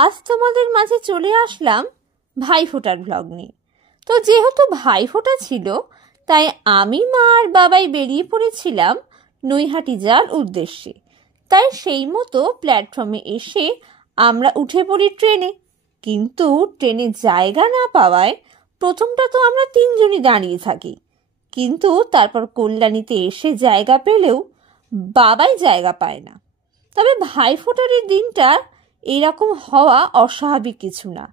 আজ তোমাদের মাঝে চলে আসলাম ভাইফোঁটার ব্লগ নিয়ে। তো যেহেতু ভাইফোঁটা ছিল, তাই আমি, মা আর বাবাই বেরিয়ে পড়েছিলাম নৈহাটি যাওয়ার উদ্দেশ্যে। তাই সেই মতো প্ল্যাটফর্মে এসে আমরা উঠে পড়ি ট্রেনে। কিন্তু ট্রেনে জায়গা না পাওয়ায় প্রথমটা তো আমরা তিনজনই দাঁড়িয়ে থাকি, কিন্তু তারপর কল্যাণীতে এসে জায়গা পেলেও বাবাই জায়গা পায় না। তবে ভাইফোঁটার এই দিনটা এইরকম হওয়া অস্বাভাবিক কিছু না,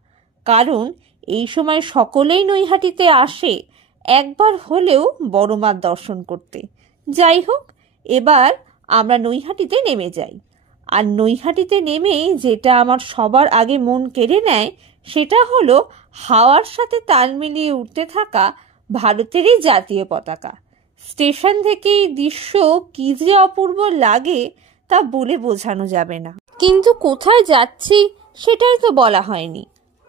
কারণ এই সময় সকলেই নৈহাটিতে আসে একবার হলেও বড় মার দর্শন করতে। যাই হোক, এবার আমরা নৈহাটিতে নেমে যাই। আর নৈহাটিতে নেমেই যেটা আমার সবার আগে মন কেড়ে নেয় সেটা হলো হাওয়ার সাথে তাল মিলিয়ে উঠতে থাকা ভারতেরই জাতীয় পতাকা। স্টেশন থেকে এই দৃশ্য কি যে অপূর্ব লাগে তা বলে বোঝানো যাবে না। কিন্তু কোথায় যাচ্ছি সেটাই তো বলা হয়নি।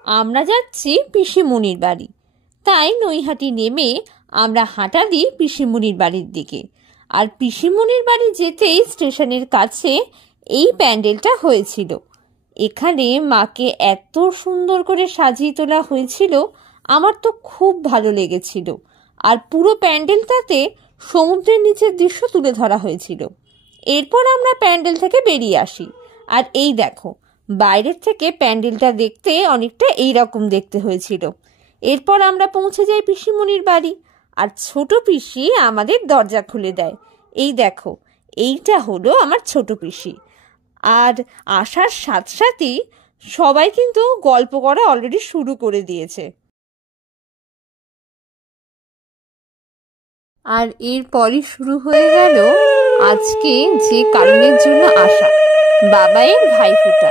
আমরা যাচ্ছি পিসিমণির বাড়ি। তাই নৈহাটি নেমে আমরা হাঁটা দিই পিসিমণির বাড়ির দিকে। আর পিসিমণির বাড়ি যেতেই স্টেশনের কাছে এই প্যান্ডেলটা হয়েছিল। এখানে মাকে এত সুন্দর করে সাজিয়ে তোলা হয়েছিল, আমার তো খুব ভালো লেগেছিল। আর পুরো প্যান্ডেলটাতে সমুদ্রের নিচের দৃশ্য তুলে ধরা হয়েছিল। এরপর আমরা প্যান্ডেল থেকে বেরিয়ে আসি। আর এই দেখো, বাইরের থেকে প্যান্ডেলটা দেখতে অনেকটা এইরকম দেখতে হয়েছিল। এরপর আমরা পৌঁছে যাই পিসিমণির বাড়ি। আর ছোট পিসি আমাদের দরজা খুলে দেয়। এই দেখো, এইটা হলো আমার ছোট পিসি। আর আসার সাথে সাথেই সবাই কিন্তু গল্প করা অলরেডি শুরু করে দিয়েছে। আর এরপরই শুরু হয়ে গেল আজকে যে কারণের জন্য আসা, বাবাইয়ের ভাইফোঁটা।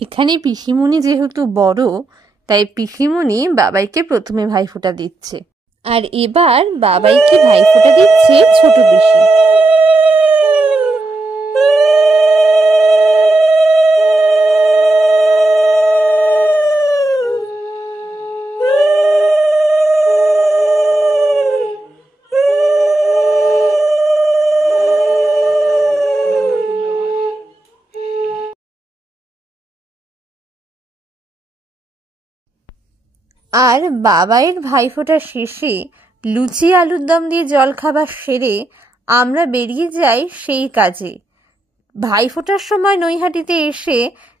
এখানে পিসিমণি যেহেতু বড়, তাই পিসিমণি বাবাইকে প্রথমে ভাইফোঁটা দিচ্ছে। আর এবার বাবাইকে ভাইফোঁটা দিচ্ছে ছোট পিসি। আর বাবাইয়ের ভাইফোঁটা শেষে লুচি আলুর দম দিয়ে জলখাবার সেরে আমরা বেরিয়ে যাই সেই কাজে। ভাইফোঁটার সময় নৈহাটিতে এসে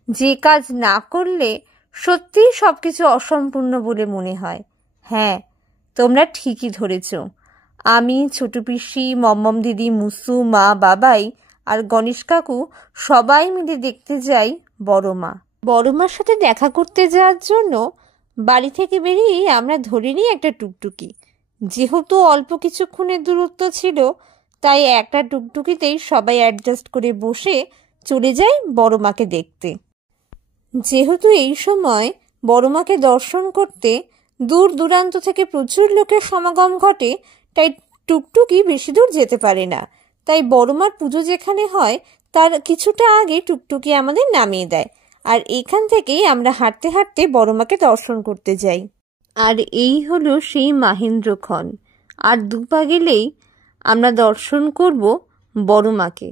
যে কাজ না করলে সত্যিই সবকিছু অসম্পূর্ণ বলে মনে হয়। হ্যাঁ, তোমরা ঠিকই ধরেছ। আমি, ছোট পিসি, মম্মম দিদি, মুসু, মা, বাবাই আর গণেশ কাকু সবাই মিলে দেখতে যাই বড় মা। বড় মার সাথে দেখা করতে যাওয়ার জন্য বাড়ি থেকে বেরিয়ে আমরা ধরে নিই একটা টুকটুকি। যেহেতু অল্প কিছুক্ষণের দূরত্ব ছিল, তাই একটা টুকটুকিতেই সবাই অ্যাডজাস্ট করে বসে চলে যাই বড় মাকে দেখতে। যেহেতু এই সময় বড় মাকে দর্শন করতে দূর দূরান্ত থেকে প্রচুর লোকের সমাগম ঘটে, তাই টুকটুকি বেশি দূর যেতে পারে না। তাই বড় মার পুজো যেখানে হয় তার কিছুটা আগে টুকটুকি আমাদের নামিয়ে দেয়। আর এখান থেকেই আমরা হাঁটতে হাঁটতে বড় মাকে দর্শন করতে যাই। আর এই হলো সেই মাহেন্দ্রক্ষণ। আর দুপা গেলেই আমরা দর্শন করব বড় মাকে,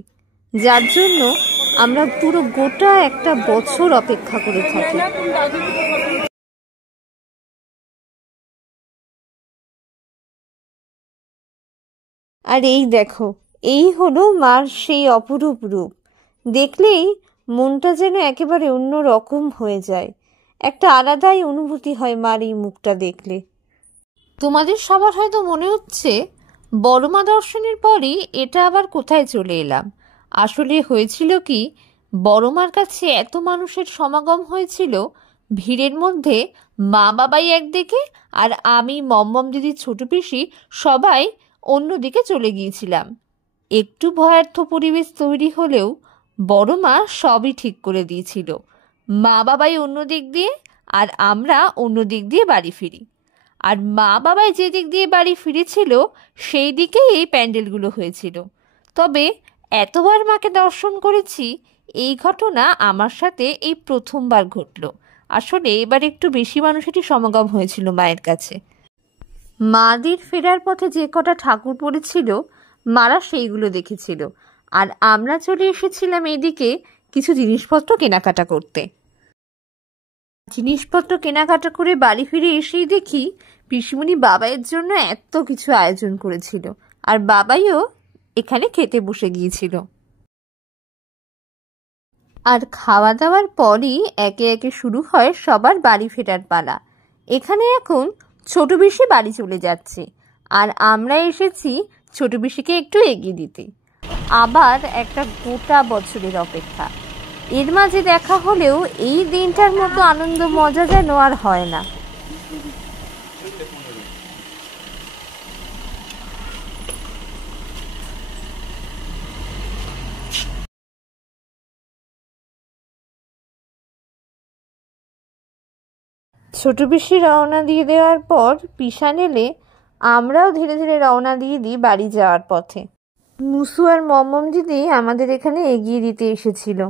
যার জন্য আমরা পুরো গোটা একটা বছর অপেক্ষা করে থাকি। আর এই দেখো, এই হলো মার সেই অপরূপ রূপ। দেখলেই মনটা যেন একেবারে অন্য রকম হয়ে যায়। একটা আলাদাই অনুভূতি হয় মার এই মুখটা দেখলে। তোমাদের সবার হয়তো মনে হচ্ছে বড় মা দর্শনের পরই এটা আবার কোথায় চলে এলাম। আসলে হয়েছিল কি, বড় মার কাছে এত মানুষের সমাগম হয়েছিল, ভিড়ের মধ্যে মা বাবাই একদিকে আর আমি, মম্মম দিদি, ছোট পিসি সবাই অন্যদিকে চলে গিয়েছিলাম। একটু ভয়ার্থ পরিবেশ তৈরি হলেও বড় মা সবই ঠিক করে দিয়েছিল। মা বাবাই অন্য দিক দিয়ে আর আমরা অন্য দিক দিয়ে বাড়ি ফিরি। আর মা বাবাই যে দিক দিয়ে বাড়ি ফিরেছিল সেই দিকেই এই প্যান্ডেলগুলো হয়েছিল। তবে এতবার মাকে দর্শন করেছি, এই ঘটনা আমার সাথে এই প্রথমবার ঘটল। আসলে এবার একটু বেশি মানুষেরই সমাগম হয়েছিল মায়ের কাছে। মাদের ফেরার পথে যে কটা ঠাকুর পড়েছিল মারা সেইগুলো দেখেছিল, আর আমরা চলে এসেছিলাম এদিকে কিছু জিনিসপত্র কেনাকাটা করতে। জিনিসপত্র কেনাকাটা করে বাড়ি ফিরে এসেই দেখি পিসিমণি বাবাইয়ের জন্য এত কিছু আয়োজন করেছিল, আর বাবাইও এখানে খেতে বসে গিয়েছিল। আর খাওয়া দাওয়ার পরই একে একে শুরু হয় সবার বাড়ি ফেরার পালা। এখানে এখন ছোট পিসি বাড়ি চলে যাচ্ছে, আর আমরা এসেছি ছোট পিসিকে একটু এগিয়ে দিতে। আবার একটা গোটা বছরের অপেক্ষা, এর মাঝে দেখা হলেও এই দিনটার মতো আনন্দ মজা যেন আর হয় না। ছোট পিসি রওনা দিয়ে দেওয়ার পর পিসা এলে আমরাও ধীরে ধীরে রওনা দিয়ে দিই বাড়ি যাওয়ার পথে। মুসু আর মমম দিদি আমাদের এখানে এগিয়ে দিতে এসেছিল।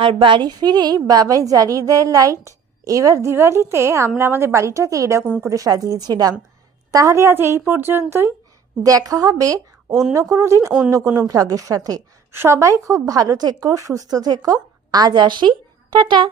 আর বাড়ি ফিরেই বাবাই জ্বালিয়ে দেয় লাইট। এবার দিওয়ালিতে আমরা আমাদের বাড়িটাকে এরকম করে সাজিয়েছিলাম। তাহলে আজ এই পর্যন্তই, দেখা হবে অন্য কোনো দিন অন্য কোনো ভ্লগের সাথে। সবাই খুব ভালো থেকো, সুস্থ থেকো। আজ আসি, টাটা।